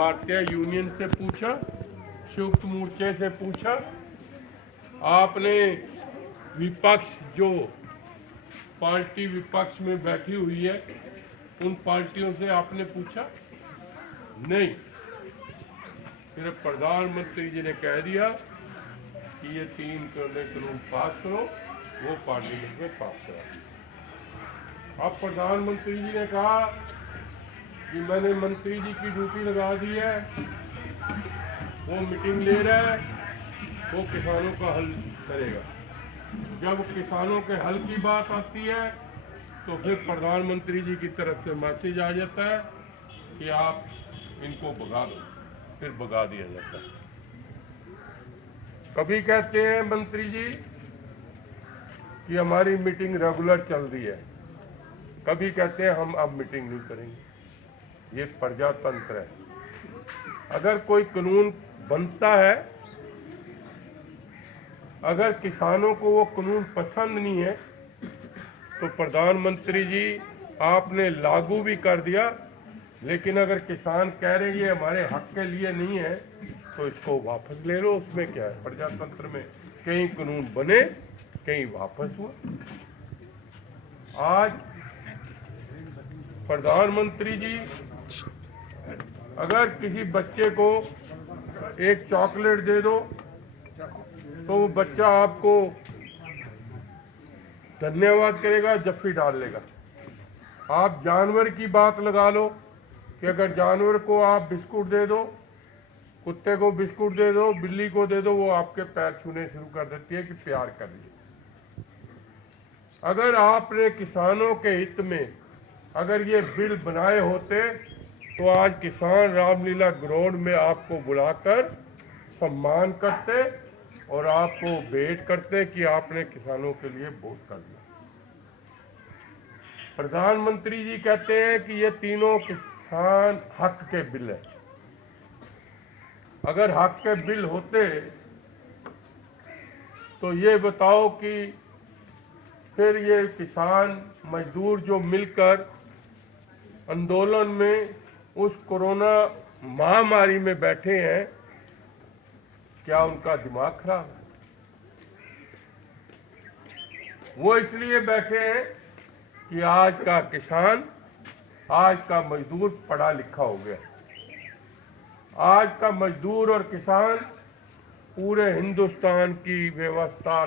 भारतीय यूनियन से पूछा, संयुक्त मोर्चे से पूछा, आपने विपक्ष जो पार्टी विपक्ष में बैठी हुई है उन पार्टियों से आपने पूछा नहीं। सिर्फ प्रधानमंत्री जी ने कह दिया कि ये 3 कानून पास करो, वो पार्लियामेंट में पास करा। अब प्रधानमंत्री जी ने कहा कि मैंने मंत्री जी की ड्यूटी लगा दी है, वो मीटिंग ले रहा है, वो किसानों का हल करेगा। जब किसानों के हल की बात आती है तो फिर प्रधानमंत्री जी की तरफ से मैसेज आ जाता है कि आप इनको भगा दो, फिर भगा दिया जाता है। कभी कहते हैं मंत्री जी कि हमारी मीटिंग रेगुलर चल रही है, कभी कहते हैं हम अब मीटिंग नहीं करेंगे। ये प्रजातंत्र है। अगर कोई कानून बनता है, अगर किसानों को वो कानून पसंद नहीं है तो प्रधानमंत्री जी आपने लागू भी कर दिया, लेकिन अगर किसान कह रहे हैं ये हमारे हक के लिए नहीं है तो इसको वापस ले लो। उसमें क्या है? प्रजातंत्र में कहीं कानून बने, कहीं वापस हुआ। आज प्रधानमंत्री जी अगर किसी बच्चे को एक चॉकलेट दे दो तो वो बच्चा आपको धन्यवाद करेगा, जफ्फी डाल लेगा। आप जानवर की बात लगा लो कि अगर जानवर को आप बिस्कुट दे दो, कुत्ते को बिस्कुट दे दो, बिल्ली को दे दो, वो आपके पैर छूने शुरू कर देती है कि प्यार कर लीजिए। अगर आपने किसानों के हित में अगर ये बिल बनाए होते तो आज किसान रामलीला ग्राउंड में आपको बुलाकर सम्मान करते और आपको भेंट करते कि आपने किसानों के लिए वोट कर दिया। प्रधानमंत्री जी कहते हैं कि ये तीनों किसान हक के बिल है। अगर हक के बिल होते तो ये बताओ कि फिर ये किसान मजदूर जो मिलकर आंदोलन में उस कोरोना महामारी में बैठे हैं, क्या उनका दिमाग खराब है? वो इसलिए बैठे हैं कि आज का किसान, आज का मजदूर पढ़ा लिखा हो गया। आज का मजदूर और किसान पूरे हिंदुस्तान की व्यवस्था